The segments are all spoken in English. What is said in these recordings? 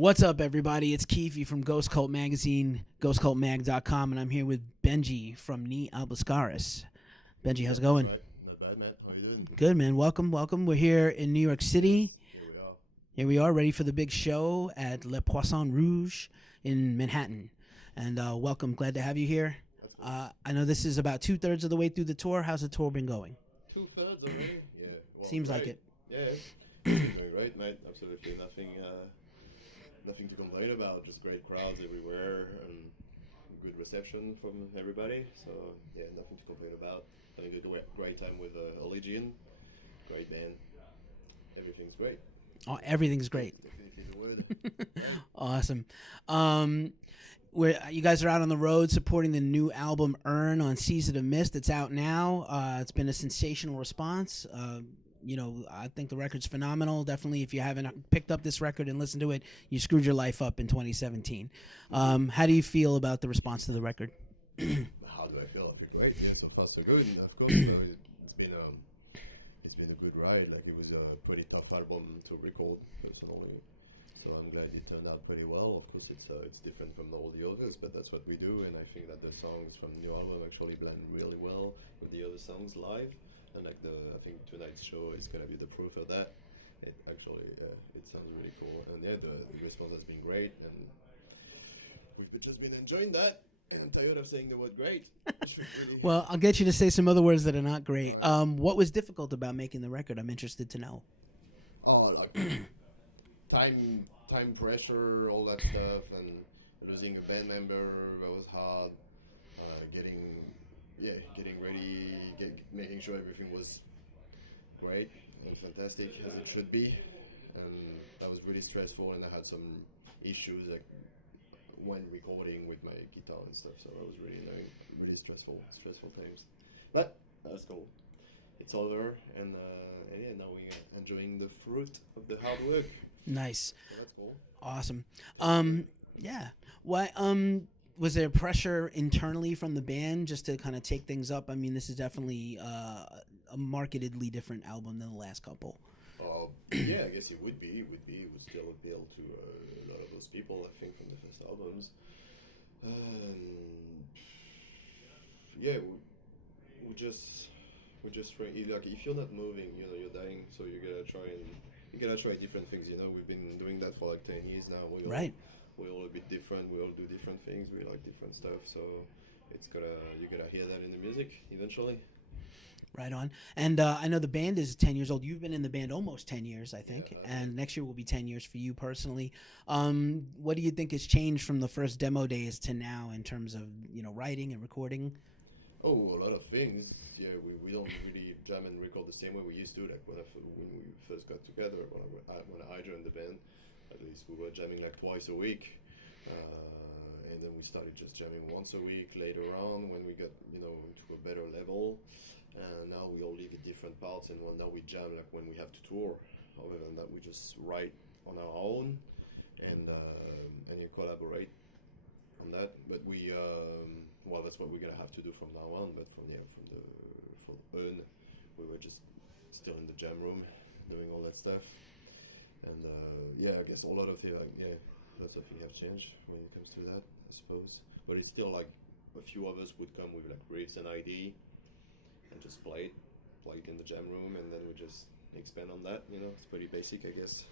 What's up, everybody? It's Keefy from Ghost Cult Magazine, ghostcultmag.com, and I'm here with Benji from Obliviscaris. Benji, how's it going? Right. Not bad, man. How you doing? Good, man. Welcome. We're here in New York City. Here we are. Ready for the big show at Le Poisson Rouge in Manhattan. And welcome. Glad to have you here. I know this is about 2/3 of the way through the tour. How's the tour been going? 2/3 already? Yeah. Well, Seems right. like it. Yeah. Doing great, mate. Absolutely nothing to complain about. Just great crowds everywhere and good reception from everybody. So, yeah, nothing to complain about. Having a great time with Allegiant. Great band. Everything's great. Oh, everything's great. Definitely the word. Yeah. Awesome. You guys are out on the road supporting the new album Earn on Season of Mist. It's out now. It's been a sensational response. I think the record's phenomenal. Definitely, if you haven't picked up this record and listened to it, you screwed your life up in 2017. How do you feel about the response to the record? How do I feel? I feel great. So far, so good. And of course, it's been a good ride. Like, it was a pretty tough album to record personally. So I'm glad it turned out pretty well. Of course, it's different from all the others, but that's what we do. And I think that the songs from the new album actually blend really well with the other songs live. And I think tonight's show is gonna be the proof of that. It sounds really cool. And yeah, the response has been great, and we've just been enjoying that. And I'm tired of saying the word great. Well, I'll get you to say some other words that are not great. What was difficult about making the record? I'm interested to know. Oh, like time pressure, all that stuff, and losing a band member, that was hard. Getting ready, making sure everything was great and fantastic as it should be, and that was really stressful. And I had some issues like when recording with my guitar and stuff, so that was really stressful times. But that's cool. It's over, and yeah, now we're enjoying the fruit of the hard work. Nice. So that's cool. Awesome. Yeah. Why? Was there pressure internally from the band just to kind of take things up? I mean, this is definitely a marketedly different album than the last couple. Yeah, I guess it would be. It would still appeal to a lot of those people, I think, from the first albums. Yeah, we just try. Like, if you're not moving, you're dying. So you gotta try different things. We've been doing that for like 10 years now. Right. We're all a bit different. We all do different things. We like different stuff. So you gotta hear that in the music eventually. Right on. And I know the band is 10 years old. You've been in the band almost 10 years, I think. Yeah, and next year will be 10 years for you personally. What do you think has changed from the first demo days to now in terms of, writing and recording? Oh, a lot of things. Yeah, we don't really jam and record the same way we used to. Like when we first got together, when I joined the band, at least we were jamming like twice a week. And then we started just jamming once a week later on when we got, into a better level. And now we all live in different parts, and now we jam like when we have to tour. Other than that, we just write on our own and you collaborate on that. But that's what we're gonna have to do from now on. But from Earn, we were just still in the jam room doing all that stuff. And I guess a lot of lots of things have changed when it comes to that, I suppose. But it's still like a few of us would come with like riffs and ID and just play it in the jam room, and then we just expand on that. It's pretty basic, I guess.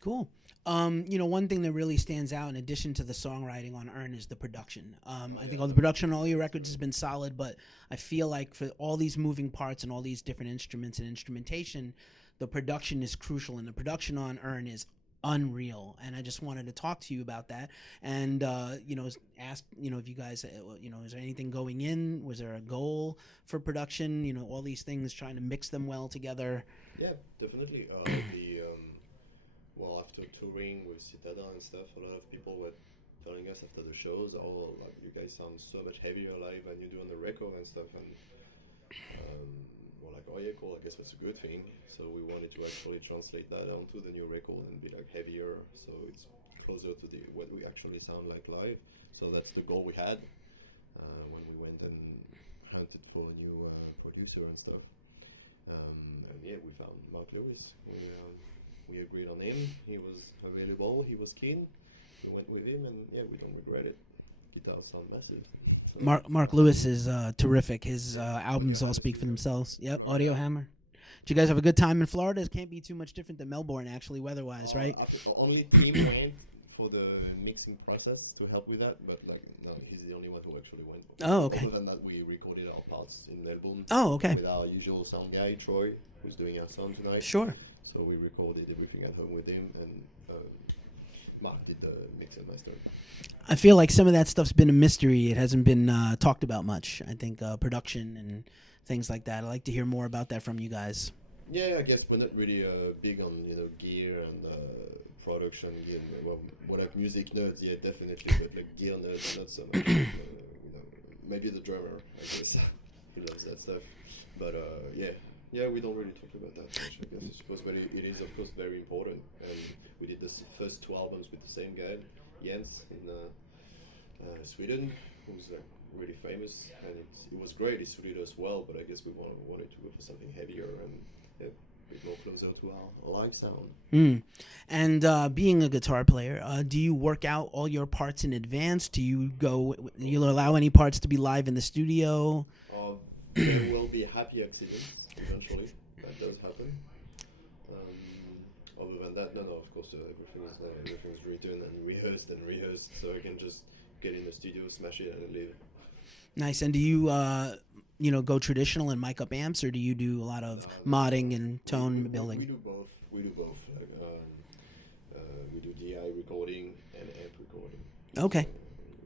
Cool. One thing that really stands out in addition to the songwriting on Earn is the production. I think all the production on all your records has been solid, but I feel like for all these moving parts and all these different instruments and instrumentation, the production is crucial, and the production on Earn is unreal. And I just wanted to talk to you about that and ask if you guys is there anything going in, was there a goal for production, all these things, trying to mix them well together? Yeah, definitely. After touring with Citadel and stuff, a lot of people were telling us after the shows, like, you guys sound so much heavier live than you do on the record and stuff. And we're like, oh yeah, cool, I guess that's a good thing. So we wanted to actually translate that onto the new record and be like heavier, so it's closer to what we actually sound like live. So that's the goal we had when we went and hunted for a new producer and stuff. And yeah, we found Mark Lewis. We we agreed on him. He was available. He was keen. We went with him, and yeah, we don't regret it. Guitars sound massive. So, Mark Lewis is terrific. His albums all speak for themselves. Yep, Audio Hammer. Did you guys have a good time in Florida? It can't be too much different than Melbourne, actually, weather-wise, right? Only him went for the mixing process to help with that, but like no, he's the only one who actually went. Oh, okay. Other than that, we recorded our parts in Melbourne. Oh, okay. With our usual sound guy, Troy, who's doing our sound tonight. Sure. So we recorded everything at home with him, and Mark did the mix and master. I feel like some of that stuff's been a mystery. It hasn't been talked about much. I think production and things like that. I'd like to hear more about that from you guys. Yeah, I guess we're not really big on gear and production. Gear, well, what like music nerds, yeah, definitely, but like gear nerds, not so much. Maybe the drummer, I guess, he loves that stuff. But yeah, we don't really talk about that much. I guess I suppose, but it is of course very important. And we did the first 2 albums with the same guy, Jens, in Sweden, who's like really famous, and it was great. It suited us well, but I guess we wanted to go for something heavier and a bit more closer to our live sound. And being a guitar player, do you work out all your parts in advance? Do you allow any parts to be live in the studio? There will be happy accidents eventually. That does happen. Other than that, no, of course, everything is written and rehearsed, so I can just get in the studio, smash it, and leave. Nice. And do you, go traditional and mic up amps, or do you do a lot of modding and tone building? We do both. Like, we do DI recording and amp recording. Okay. So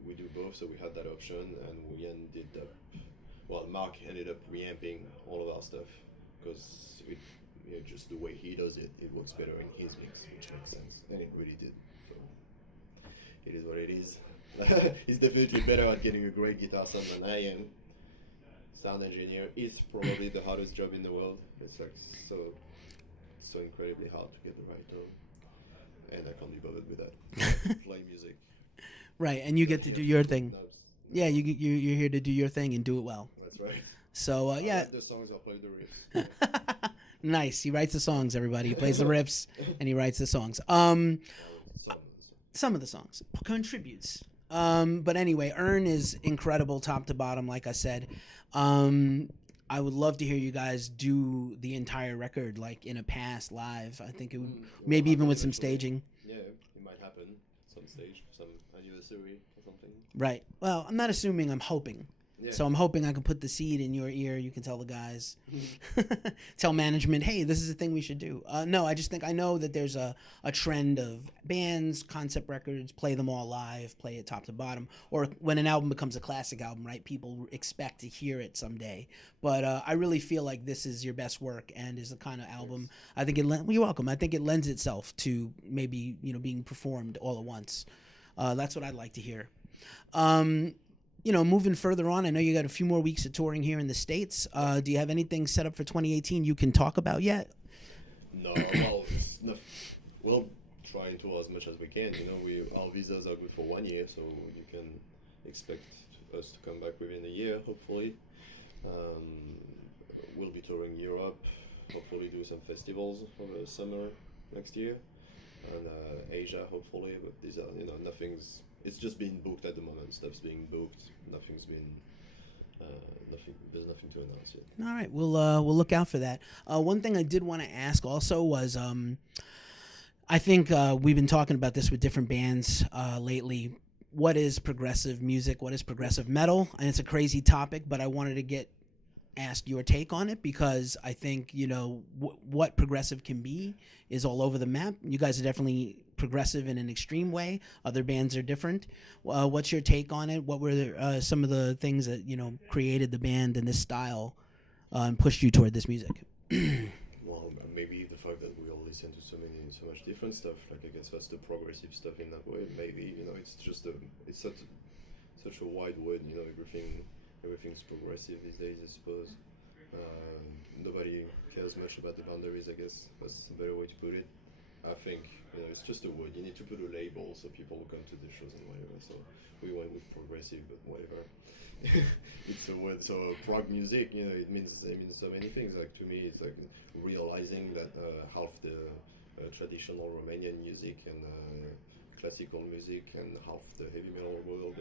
we do both, so we had that option, and we ended up. Well, Mark ended up reamping all of our stuff because just the way he does it, it works better in his mix, which makes sense, and it really did. So it is what it is. He's definitely better at getting a great guitar sound than I am. Sound engineer is probably the hardest job in the world. It's like so incredibly hard to get the right tone, and I can't be bothered with that. Play music. Right, and you get to do your thing. Yeah, you're here to do your thing and do it well. That's right. So I yeah. write the songs, I'll play the riffs. Nice. He writes the songs. Everybody, he plays the riffs and he writes the songs. Some of the songs contributes. But anyway, Earn is incredible, top to bottom. Like I said, I would love to hear you guys do the entire record, like in a pass live. I think it would, maybe even with some staging. Yeah, it might happen some stage, some anniversary or something. Right. Well, I'm not assuming. I'm hoping. Yeah. So I'm hoping I can put the seed in your ear. You can tell the guys, tell management, hey, this is a thing we should do. No, I know that there's a trend of bands, concept records, play them all live, play it top to bottom. Or when an album becomes a classic album, right, people expect to hear it someday. But I really feel like this is your best work and is the kind of album, I think you're welcome. I think it lends itself to maybe, being performed all at once. That's what I'd like to hear. Moving further on, I know you got a few more weeks of touring here in the States. Do you have anything set up for 2018 you can talk about yet? No, well, we'll try and tour as much as we can. Our visas are good for 1 year, so you can expect us to come back within a year, hopefully. We'll be touring Europe, hopefully do some festivals over the summer next year, and Asia, hopefully, but these are, nothing's... It's just being booked at the moment. Stuff's being booked. Nothing's been. There's nothing to announce yet. All right, we'll look out for that. One thing I did want to ask also was, I think we've been talking about this with different bands lately. What is progressive music? What is progressive metal? And it's a crazy topic, but I wanted to ask your take on it because I think what progressive can be is all over the map. You guys are definitely progressive in an extreme way. Other bands are different. What's your take on it? What were some of the things that created the band and this style and pushed you toward this music? Well, maybe the fact that we all listen to so much different stuff. Like I guess that's the progressive stuff in that way. Maybe it's just it's such a wide word. Everything's progressive these days, I suppose. Nobody cares much about the boundaries, I guess. That's a better way to put it. I think it's just a word. You need to put a label so people will come to the shows and whatever. So we went with progressive, but whatever. It's a word. So prog music, it means so many things. Like to me, it's like realizing that half the traditional Romanian music and classical music, and half the heavy metal world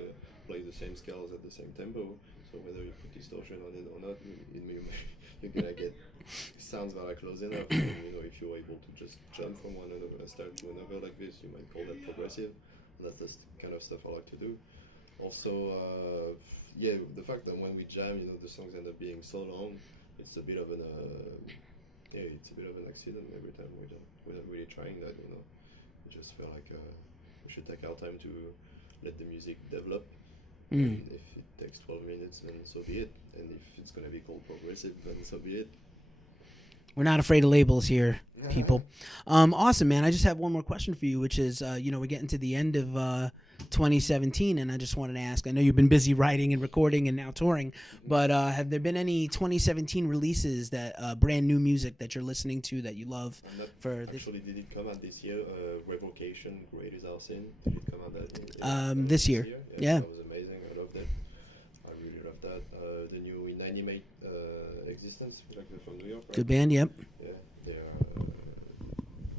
play the same scales at the same tempo. So whether you put distortion on it or not, you're gonna get sounds that are close enough. And, if you're able to just jump from one style to another like this, you might call that progressive. That's the kind of stuff I like to do. Also, the fact that when we jam, the songs end up being so long, it's a bit of an accident every time. We're not really trying that. We just feel like we should take our time to let the music develop. And if it takes 12 minutes, then so be it. And if it's going to be called progressive, then so be it. We're not afraid of labels here, people. Awesome, man. I just have one more question for you, which is, we're getting to the end of 2017, and I just wanted to ask, I know you've been busy writing and recording and now touring, but have there been any 2017 releases that brand new music that you're listening to that you love? Actually, did it come out this year? Revocation, Great Is Our Sin. Did it come out this year? Yeah. That was amazing. I loved it. I really loved that. The new Inanimate Existence, like they're from New York, right? Good band, yep. Yeah,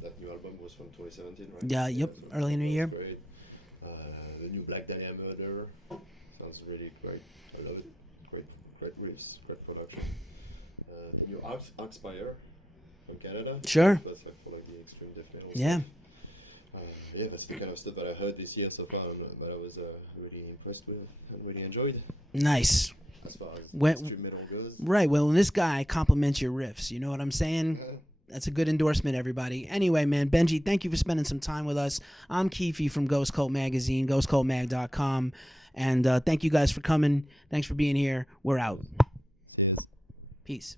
that new album was from 2017, right? Yeah, yep, early in the year. Great. The new Black Dahlia Murder sounds really great. I love it. Great riffs, great production. The new Oxpire from Canada. Sure. That's like for like the extreme death metal. Yeah. That's the kind of stuff that I heard this year so far, that I was really impressed with and really enjoyed. Nice. As far as extreme metal goes. Right. Well, when this guy compliments your riffs, you know what I'm saying? That's a good endorsement, everybody. Anyway, man, Benji, thank you for spending some time with us. I'm Keefy from Ghost Cult Magazine, ghostcultmag.com. And thank you guys for coming. Thanks for being here. We're out. Peace.